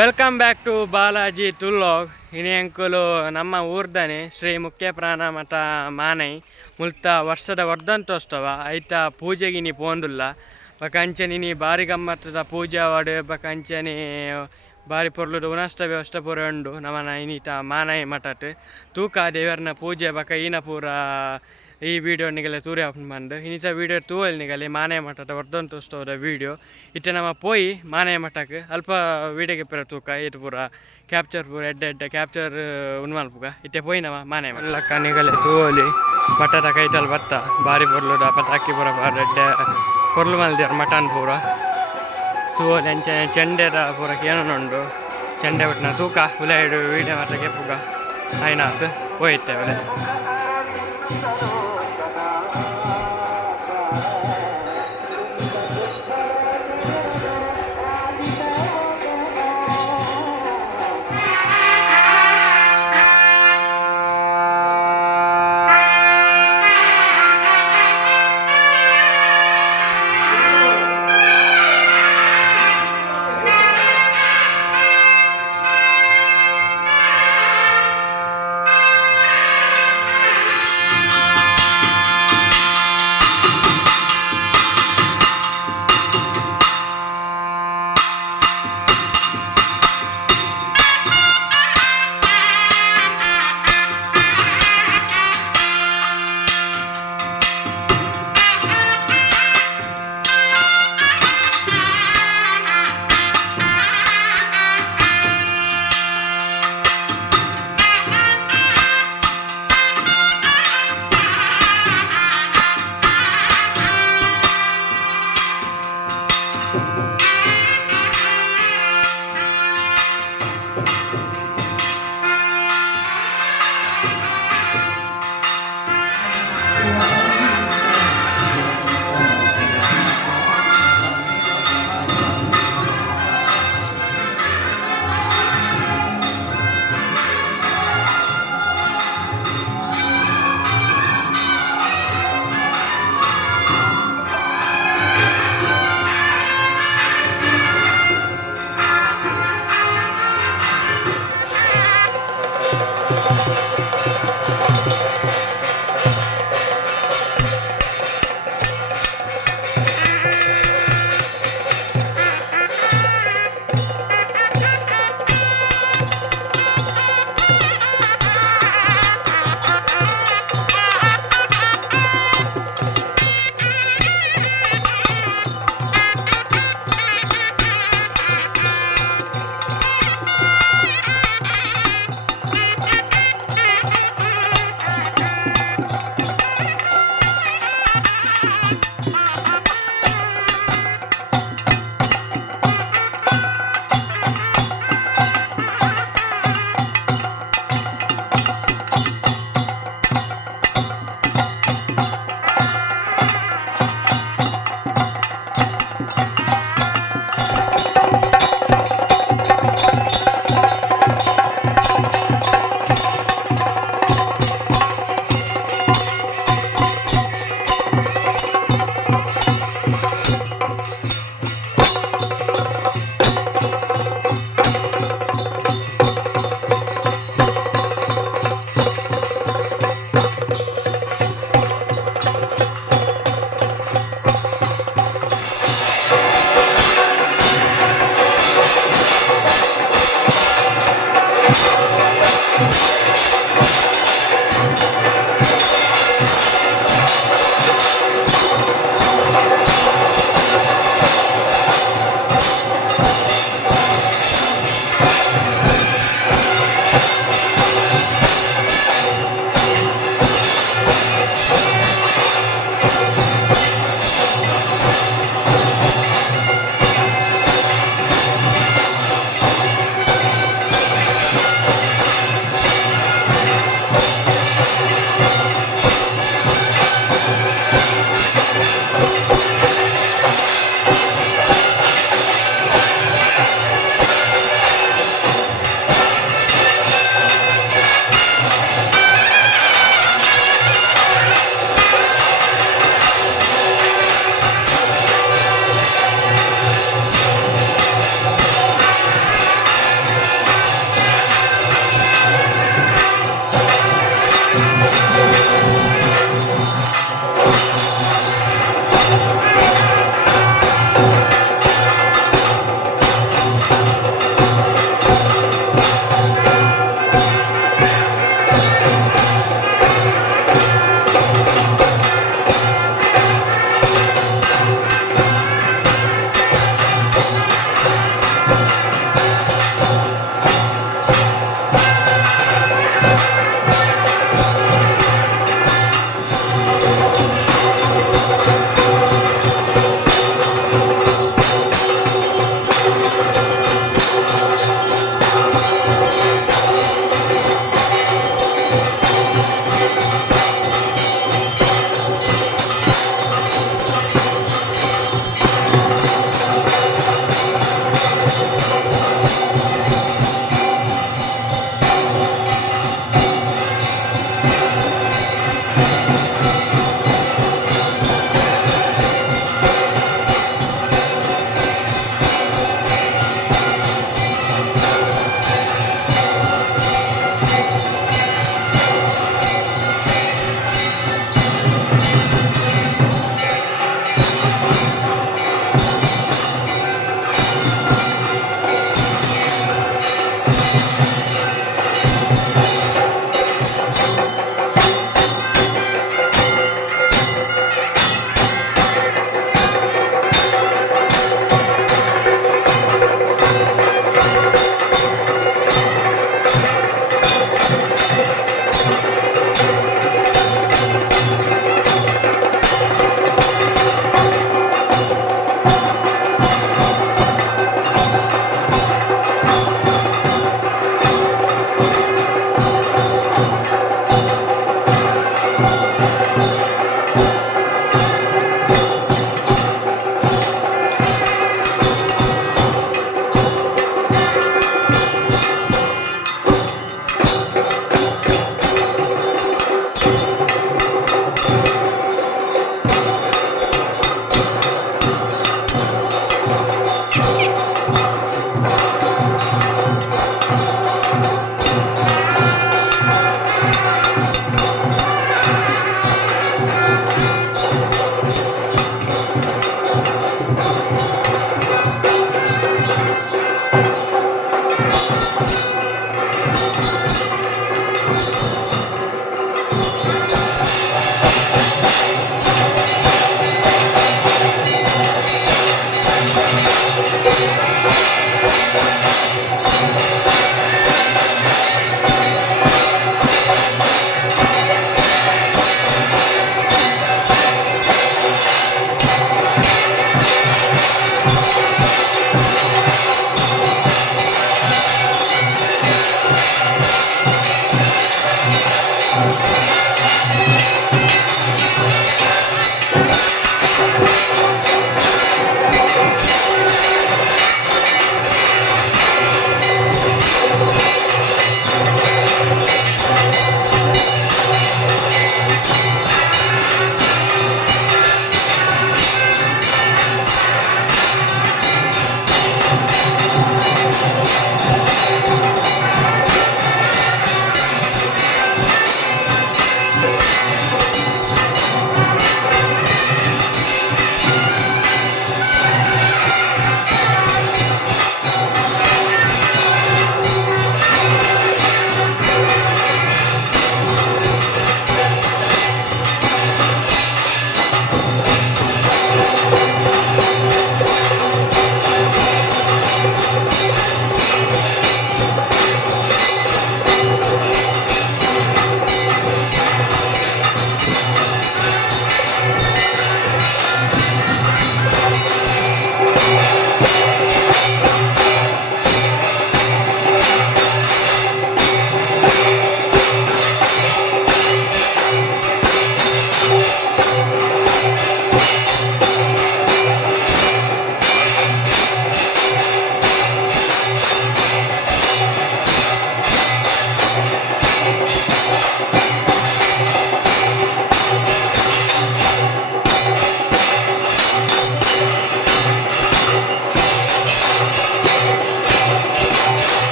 Welcome back to Balaji ತುಲ್ಲಾಗ್. ಇನಿ ಅಂಕುಲು ನಮ್ಮ ಊರ್ದನೆ ಶ್ರೀ ಮುಖ್ಯ ಪ್ರಾಣ ಮಠ ಮಾನೈ ಮುಲ್ತ ವರ್ಷದ ವರ್ಧಂತೋತ್ಸವ ಐತ ಪೂಜೆಗಿನಿ ಪೋಂದುಲ್ಲ ಬಕಂಚನಿ ಬಾರಿ ಗಮ್ಮತ್ತದ ಪೂಜೆ ವಾಡು ಬಕಂಚನಿ ಬಾರಿ ಪೊರ್ಲುದ ಉನಷ್ಟ ವ್ಯವಸ್ಥೆ ಪೂರ ಉಂಡು ನಮನ ಇನಿತ ಮಾನೈ ಮಠಟ್ ತೂಕ ದೇವರನ ಪೂಜೆ ಬಕ ಈನ ಪೂರ ಈ ವಿಡಿಯೋ ನಿಗಲೆ ತೂರಿ ಹಾಕೊಂಡು ಇನ್ನಿತ ವಿಡಿಯೋ ತೂವಲ್ ನಿಗಲೆ ಮಾನೆ ಮಠದ ವರ್ಧಂತೋತ್ಸವದ ವಿಡಿಯೋ ಇತ್ತೆ ನಮ್ಮ ಪೋಯಿ ಮಾನೆ ಮಠಕ್ಕೆ ಅಲ್ಪ ವಿಡಿಯೋಗೆ ಪೂರ ತೂಕ ಇದು ಪೂರ ಕ್ಯಾಪ್ಚರ್ ಪೂರ ಎಡ್ಡೆ ಕ್ಯಾಪ್ಚರ್ ಉನ್ಮಲ್ಪುಗ ಇತ್ತೆ ಪೋಯಿ ನಮ್ಮ ಮಾನೆ ಮಲ್ಲಕ್ಕ ನಿಗಲೆ ತೂವಲಿ ಮಠದ ಕೈತಲ್ ಬತ್ತ ಬಾರಿ ಪೊರ್ಲುದ ಪತಾಕಿ ಪೂರ ಎಡ್ಡೆ ಪೊರ್ಲು ಮಲ್ದಿಯರ್ ಮಠನ್ ಪೂರ ತೂವಲಿ ಅಂಚೆ ಚೆಂಡೆದ ಪೂರ ಕೇನುಂಡು ಚೆಂಡೆ ಬಿಟ್ಟಿನ ತೂಕ ಉಲಾಯಿಡು ವಿಡಿಯೋ ಮಾತ್ರ ಕೆಪ್ಪುಗ ಆಯ್ನಾತ್ ಹೋಯ್ತೇವೆ.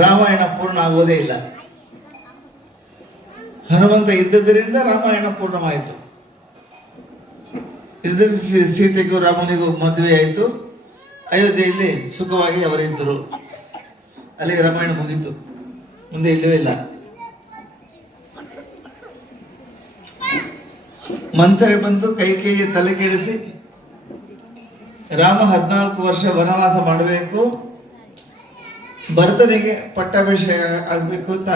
ರಾಮಾಯಣ ಪೂರ್ಣ ಆಗುವುದೇ ಇಲ್ಲ. ಹನುಮಂತ ಇದ್ದದರಿಂದ ರಾಮಾಯಣ ಪೂರ್ಣವಾಯಿತು. ಇದರಲ್ಲಿ ಸೀತೆಗೂ ರಾಮನಿಗೂ ಮದುವೆ ಆಯಿತು. ಅಯೋಧ್ಯೆಯಲ್ಲಿ ಸುಖವಾಗಿ ಅವರಿದ್ದರು. ಅಲ್ಲಿಗೆ ರಾಮಾಯಣ ಮುಗೀತು. ಮುಂದೆ ಇಲ್ಲವೇ ಇಲ್ಲ. ಮಂಥರೆ ಬಂದು ಕೈಕೇಯಿಗೆ ತಲೆ ಕೆಡಿಸಿ ರಾಮ 14 ವರ್ಷ ವನವಾಸ ಮಾಡಬೇಕು, ಭರತನಿಗೆ ಪಟ್ಟಾಭಿಷೇಕ ಆಗ್ಬೇಕು ಅಂತ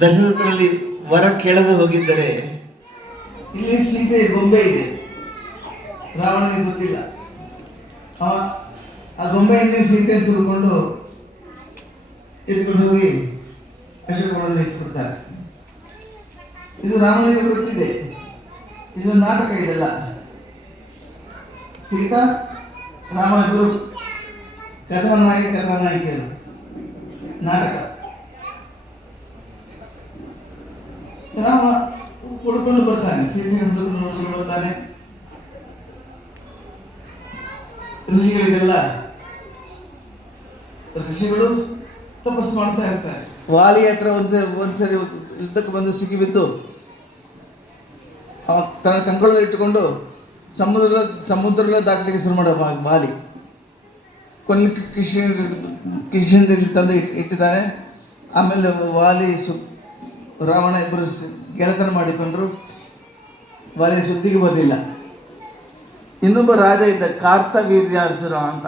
ದಶರಥರಲ್ಲಿ ವರ ಕೇಳದೆ ಹೋಗಿದ್ದರೆ ಇಲ್ಲಿ ಸೀತೆ ಗೊಂಬೆ ಇದೆ, ರಾವಣನಿಗೆ ಗೊತ್ತಿಲ್ಲ. ಆ ಗೊಂಬೆಯಲ್ಲಿ ಸೀತೆ ತುರ್ಕೊಂಡು ಎತ್ಕೊಂಡು ಹೋಗಿ ಅಶೋಕವನದಲ್ಲಿ ಇಟ್ಬಿಡ್ತಾರೆ. ಇದು ರಾಮನಿಗೆ ಗೊತ್ತಿದೆ, ಇದು ನಾಟಕ ಇದೆಲ್ಲ. ಸೀತಾ ರಾಮ ಇಬ್ಬರು ಕಥಾನಾಯಕಿಯರು. ನಾಟಕ. ರಾಮ ಹುಡ್ಕೊಂಡು ಬರ್ತಾನೆ, ಸೀತೆ ಹುಡುಗರು ನೋಡ್ಕೊಂಡು ಬರ್ತಾನೆ. ಋಷಿಗಳು ತಪಸ್ಸು ಮಾಡ್ತಾ ಇರ್ತಾರೆ. ವಾಲಿ ಹತ್ರ ಒಂದ್ಸರಿ ಯುದ್ಧಕ್ಕೆ ಬಂದು ಸಿಕ್ಕಿಬಿದ್ದು ತನ್ನ ಕಂಕಳದಲ್ಲಿ ಇಟ್ಟುಕೊಂಡು ಸಮುದ್ರ ದಾಟಲಿಕ್ಕೆ ಶುರು ಮಾಡ ವಾಲಿ. ಕೊನೆ ಕಿಶನದಲ್ಲಿ ತಂದು ಇಟ್ಟಿದ್ದಾನೆ. ಆಮೇಲೆ ವಾಲಿ ರಾವಣ ಇಬ್ಬರು ಗೆಳೆತನ ಮಾಡಿಕೊಂಡ್ರು. ವಾಲಿ ಸುದ್ದಿಗೆ ಬರಲಿಲ್ಲ. ಇನ್ನೊಬ್ಬ ರಾಜ ಇದ್ದ, ಕಾರ್ತವೀರ್ಯಾರ್ಜುನ ಅಂತ.